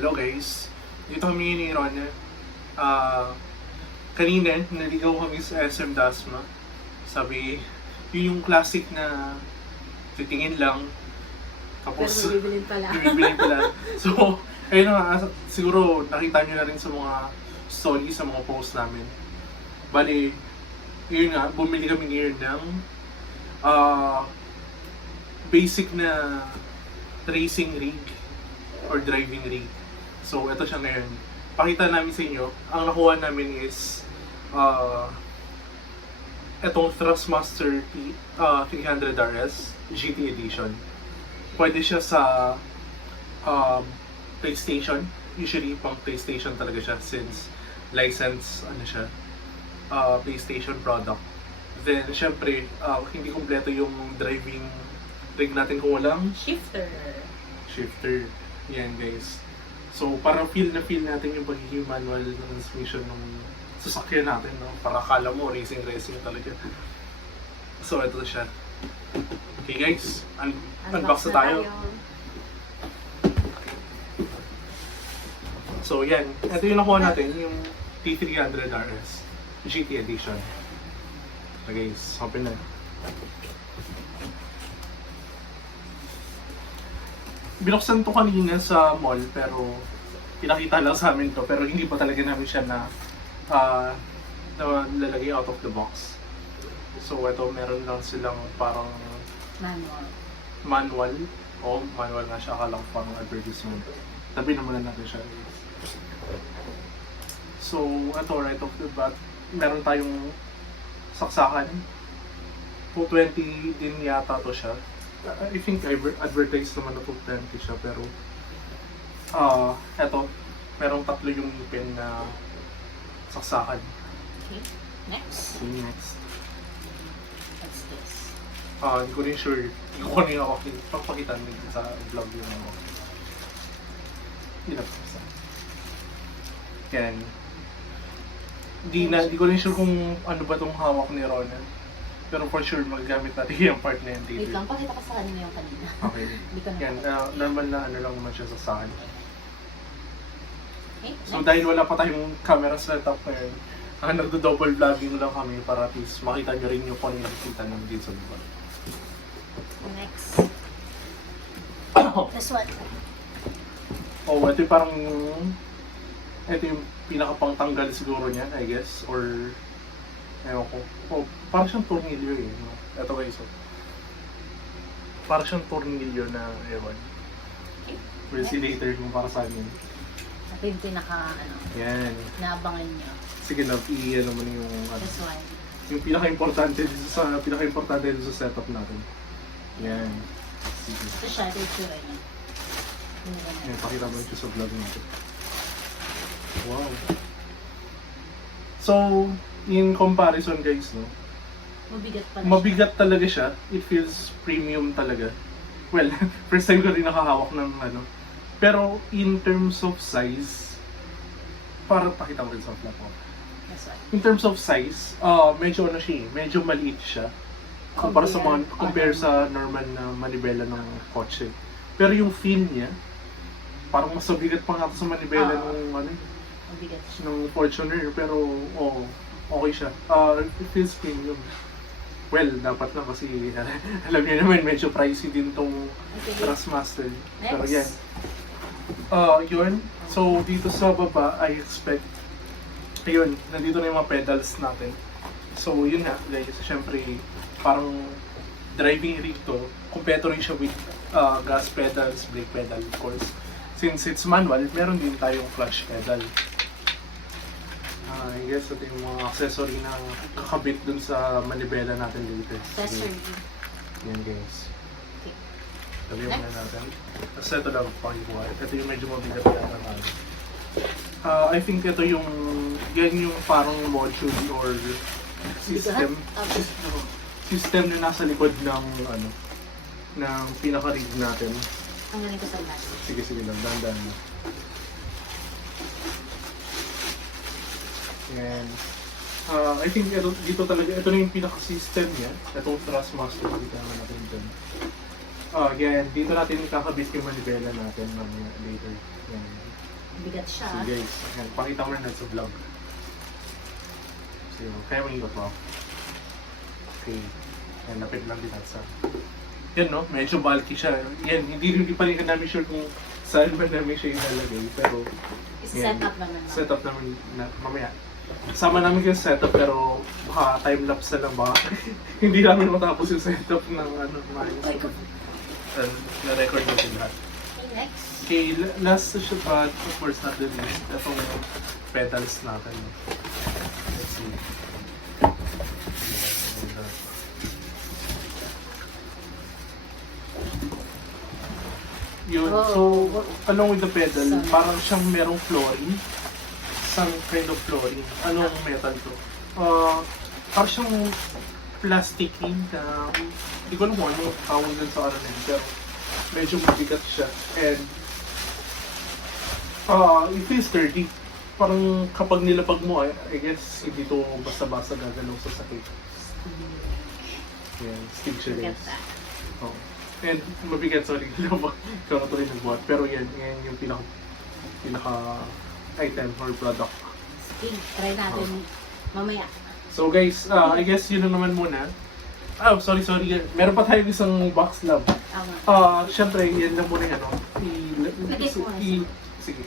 Hello guys, dito kami ni Ron. Kanina, naligaw kami sa SM Dasma. Sabi, yun yung classic na titingin lang. Tapos, Pero bibilin pala. bibilin pala. So, ayun na, siguro nakita nyo na rin sa mga stories, sa mga posts namin. Bali, yun nga, bumili kami ngayon ng basic na racing rig or driving rig. So, ito siya ngayon. Pakita namin sa inyo. Ang nakuha namin is itong Thrustmaster 300RS GT Edition. Pwede siya sa PlayStation. Usually, pang PlayStation talaga siya since license, ano siya, PlayStation product. Then, syempre, hindi kumpleto yung driving rig natin kung walang Shifter. Yan guys. So, parang feel natin yung pagiging manual transmission ng sasakyan natin, no? Para akala mo, racing talaga. So, ito siya. Okay guys, unbox na tayo. So, yan. Ito yung nakuha natin, yung T300RS GT Edition. So guys, open na. Binuksan to kanina sa mall, pero pinakita lang sa amin to, pero hindi pa talaga namin siya na lalagay out of the box. So ito, meron lang silang parang manual. O, manual nga siya, akala ko parang advertisement. Tabi na muna natin siya. So ito, right off the bat, meron tayong saksakan. 220 din yata to siya. I think advertised naman na 220 siya, pero eto, merong tatlo yung ipin na saksakan. Okay. Next. Next. What's this? Hindi ko rin sure. Hindi ko rin ako papakita nito sa vlog yun ako. Hindi na pa. Yan. Hindi ko rin sure kung ano ba itong hawak ni Ronan. Pero for sure, magagamit natin yung part na yung dito. Wait lang, pakita ko sa kanina yung kanina. Okay. Hindi ko na Yan, normal na ano lang naman siya sa saan. Okay, So next. dahil wala pa tayong camera setup ngayon, nagdo-double vlogging lang kami para at least makita nyo rin yung kung ano yung nakita nyo dito sa lugar. Next. This one. Oh, ito yung parang, ito yung pinakapangtanggal siguro niya, I guess, or ewan ko. Oh, parang siyang tornilyo eh. No? Ito guys, so. Parang siyang tornilyo na, ewan. We'll see later kung para sa amin. Ito yung pinaka, Yan. naabangan nyo. Sige love, i-ano mo na yung, This one. yung pinaka-importante dito sa setup natin. Yan. Sige. Ito siya, ito yung tsura niya. Yan, pakita mo ito sa vlog natin. Wow. So, in comparison guys, no? Mabigat pala Mabigat talaga siya. It feels premium talaga. Well, first time ko rin nakahawak ng ano. Pero in terms of size, para pakita ko rin sa vlog ko. This one. In terms of size, medyo ano siya, medyo maliit siya. Compare sa normal na manibela ng kotse. Pero yung feel niya, parang mas mabigat pa nga sa manibela ng Mabigat siya. ng Fortuner, pero okay siya. It feels premium. Well, dapat na kasi alam niyo naman medyo pricey din tong Okay. Thrustmaster. Pero Next. yan. Yun. So dito sa baba, I expect ayun, nandito na yung mga pedals natin. So yun nga, guys, syempre parang driving rig to, kumpleto rin siya with gas pedals, brake pedal, of course. Since it's manual, meron din tayong clutch pedal. I guess ito yung mga accessory na kakabit dun sa manibela natin dito. Accessory. Yan guys. Okay. Sabi mo na Next. natin. Tapos ito lang pakikuha. Ito yung medyo mabigat yata natin. I think ito yung, yan yung parang module or system. System na nasa likod ng ng pinaka-rig natin. Ang galing ko sa lahat. Sige lang, dahan-dahan na. And I think dito talaga, ito na yung pinaka-system niya. Itong Thrustmaster, dito naman natin dyan. Oh, yan. Dito natin kakabit yung manibela natin mamaya later. Yan. Bigat siya. So guys, yan. Pakita mo na sa vlog. So, kaya mo yung ito. Okay. Yan, lapit lang din sa. Yan no, medyo bulky siya. Yan, hindi pa rin namin sure kung saan ba namin siya ilalagay. Pero, Set up naman. setup namin na, mamaya. Sama namin yung setup pero baka time-lapse na lang ba? Hindi namin matapos yung setup ng ano, maayos. Na-record natin lahat. Okay, next. Okay, last na siya pa, of course not the least, itong pedals natin. Let's see. Yun, so along with the pedal, parang siyang merong flooring. Some kind of flooring. Anong metal to? Parang siyang plasticky na, hindi ko alam kung ano tawag dun sa ano na yun, pero medyo mabigat siya. And it feels sturdy. Parang kapag nilapag mo, I guess hindi to basta-basta gagalaw sa sakit. Yan, stig siya Look at guys. that. Oh. And mabigat, sorry, ikaw na tuloy nagbuhat. Pero yan yung pinaka item or product. Sige, try natin mamaya. So guys, I guess yun na naman muna. Sorry. Meron pa tayong isang box lab. Tama. Syempre, yan lang muna yung ano. Lagay ko muna. Sige,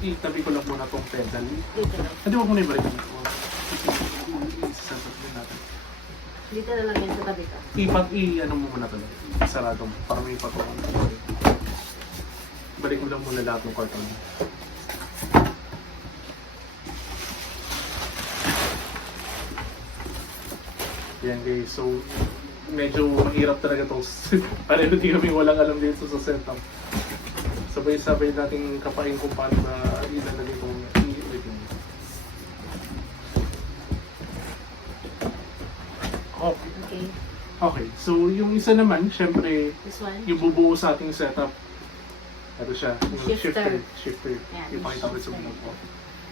itabi ko lang muna tong pedal. Dito lang. Hindi, wag mo na ibalik dito. Isasat din natin. Dito na lang yan sa tabi ko. Ano mo muna talaga. Sarado mo. Para may patukan. Balik mo lang muna lahat ng karton mo. Yan guys, so medyo mahirap talaga itong pareho di kami walang alam dito sa setup. Sabay-sabay nating kapain kung paano na ilalagay itong i-editing. Okay. Okay, so yung isa naman, syempre, This one. yung bubuo sa ating setup. Ito siya, yung Shifter. shifter. Yan, Yung pakita ko sa shifter. vlog ko.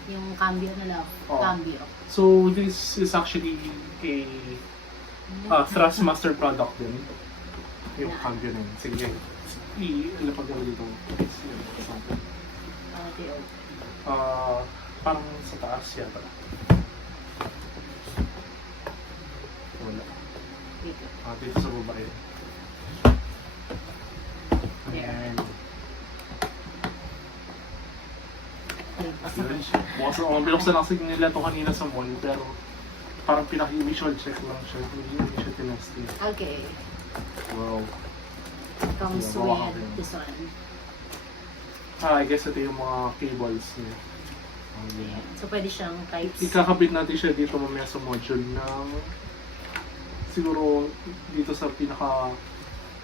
Yung cambio na lang. Oo. Cambio. So this is actually a Thrustmaster product din. Yung Yeah. cambio na yun. Sige, ilapag naman dito. Okay. Parang sa taas yata. Wala. Dito. Dito sa baba yun. There. Ayan. Okay. Yun siya. Binuksan kasi nila ito kanina sa mall, pero parang pinaka-visual check lang siya. Hindi siya tinasting. Okay. Wow. Comes Yeah, bawa with ka this one. I guess ito yung mga cables niya. Ayan. So, pwede siyang types. Ikakabit natin siya dito mamaya sa module ng siguro dito sa pinaka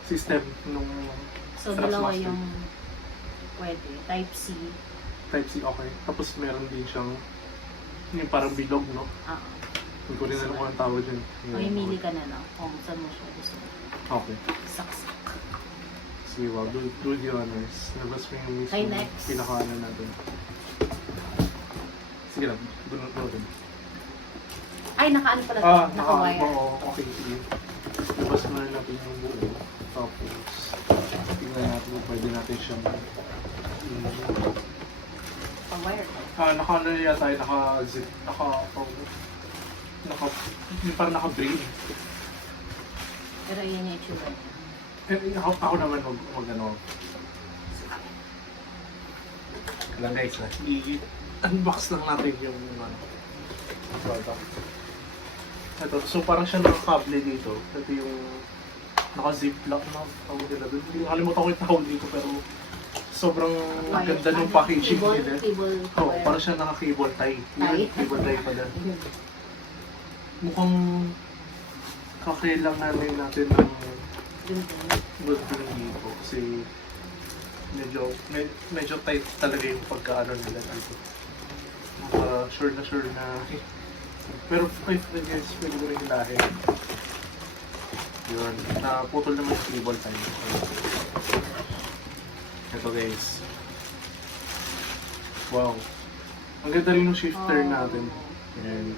system nung So, dalawa Thrustmaster. yung pwede. Type C. Type C, okay. Tapos meron din siyang yung parang bilog, no? Hindi ko rin alam kung ang tawag dyan. Mamimili ka na lang kung saan mo siya gusto. Okay. Saksak. Sige, wow. Do the honors. Nabas mo yung mismo Okay, next. pinaka-ano natin. Sige lang. Do din. Ay, naka-ano pala to? Naka-wire. Oo. Okay, sige. Labas mo na natin yung buo. Tapos, tingnan natin kung pwede natin siyang Naka-wire. naka-ano yata tayo, naka-zip, yung parang naka-braid. Pero yan yung itsura niya. Ako naman mag-ano. Alam guys, i-unbox lang natin yung product. Ito, so parang siya nakakable dito. Ito yung naka-zip lock na tawag nila doon. Hindi nakalimutan ko yung tawag dito pero sobrang ganda ng packaging nila. Cable. Oh, parang siya naka-cable tie. Yun, cable tie pala. Mukhang kakailangan natin ng good thing dito kasi medyo tight talaga yung pagkaano nila dito. Sure na pero I guess pwede ko rin hilahin. Yun, naputol naman yung cable time. Ito guys. Wow. Ang ganda rin yung shifter natin. And,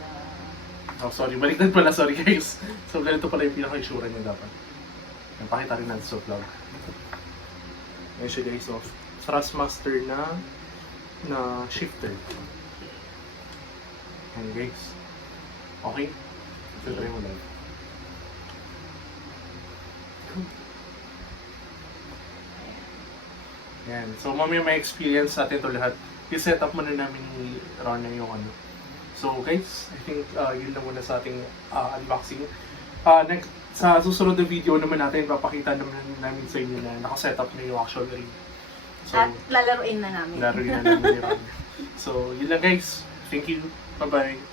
sorry, baliktad pala. Sorry guys. So ganito pala yung pinaka-itsura niya dapat. Yan, pakita rin natin sa vlog. Yan siya guys, so Thrustmaster na shifter. Yan guys. Okay? So try mo lang. Yan. So mamaya may experience natin ito lahat. I-set up muna namin ni Rona yung ano. So guys, I think yun lang muna sa ating unboxing. Next, sa susunod na video naman natin, papakita naman namin sa inyo na nakaset up na yung actual rig. So, At lalaruin na namin. laruin na namin ni Rona. So, yun lang guys. Thank you. Bye-bye.